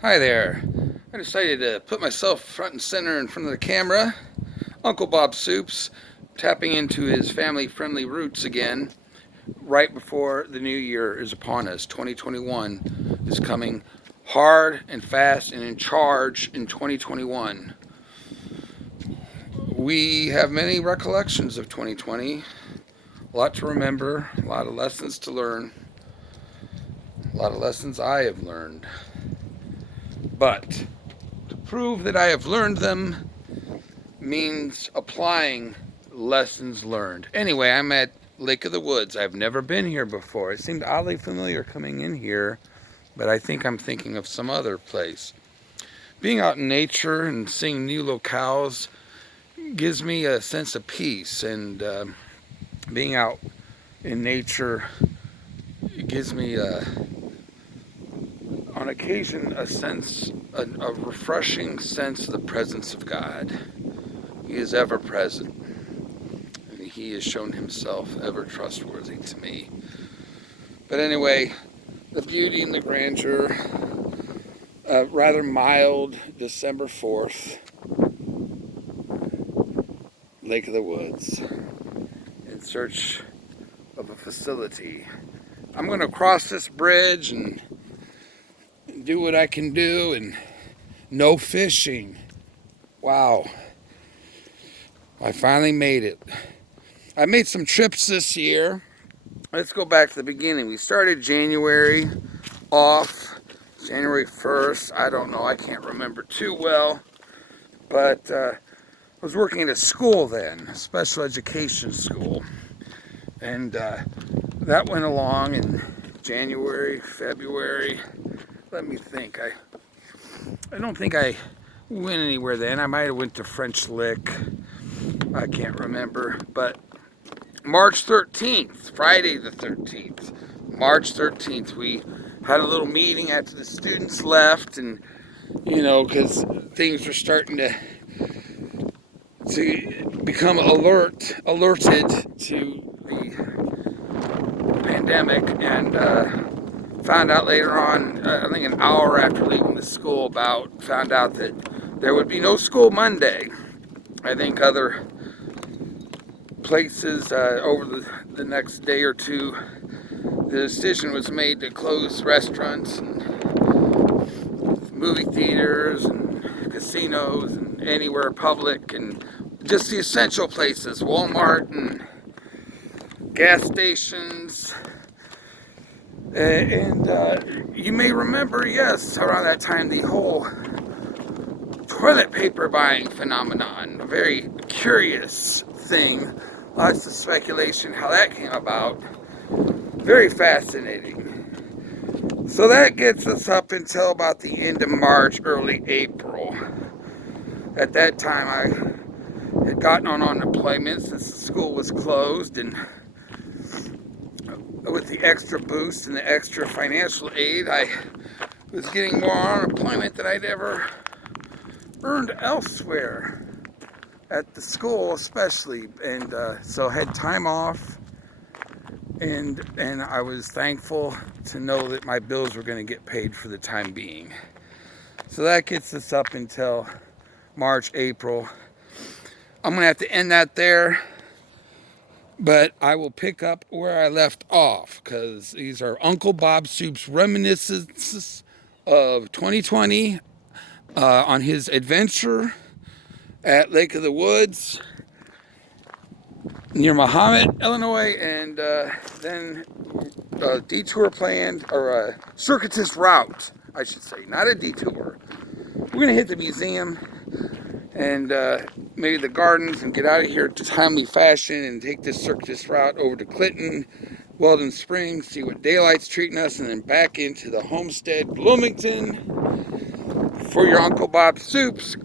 Hi there. I decided to put myself front and center in front of the camera. Uncle Bob Soups tapping into his family-friendly roots again right before the new year is upon us. 2021 is coming hard and fast and in charge in 2021. We have many recollections of 2020, a lot to remember, a lot of lessons to learn, a lot of lessons I have learned. But to prove that I have learned them means applying lessons learned. Anyway, I'm at Lake of the Woods. I've never been here before. It seemed oddly familiar coming in here, but I think I'm thinking of some other place. Being out in nature and seeing new locales gives me a sense of peace, and being out in nature gives me, on occasion, a refreshing sense of the presence of God. He is ever present. He has shown himself ever trustworthy to me. But anyway, the beauty and the grandeur, rather mild December 4th, Lake of the Woods, in search of a facility. I'm going to cross this bridge and do what I can do, and no fishing. Wow, I finally made it. I made some trips this year. Let's go back to the beginning. We started January off, January 1st. I don't know, I can't remember too well. But I was working at a school then, a special education school. And that went along in January, February. Let me think. I don't think I went anywhere then. I might have went to French Lick. I can't remember. But March 13th, Friday the 13th, March 13th, we had a little meeting after the students left, and because things were starting to become alerted to the pandemic, and found out later on, I think an hour after leaving the school, found out that there would be no school Monday. I think other places over the next day or two, the decision was made to close restaurants and movie theaters and casinos and anywhere public, and just the essential places, Walmart and gas stations. And you may remember, yes, around that time, the whole toilet paper buying phenomenon, a very curious thing. Lots of speculation how that came about. Very fascinating. So that gets us up until about the end of March, early April. At that time, I had gotten on unemployment since the school was closed, and with the extra boost and the extra financial aid, I was getting more unemployment than I'd ever earned elsewhere, at the school especially, and so had time off, and I was thankful to know that my bills were going to get paid for the time being. So that gets us up until March, April. I'm going to have to end that there, but I will pick up where I left off, because these are Uncle Bob Soup's reminiscences of 2020 on his adventure at Lake of the Woods near Mahomet, Illinois, and then a detour planned, or a circuitous route, I should say, not a detour. We're going to hit the museum and maybe the gardens and get out of here in timely fashion and take this circuitous route over to Clinton, Weldon Springs, see what daylight's treating us, and then back into the homestead, Bloomington, for your Uncle Bob Soups.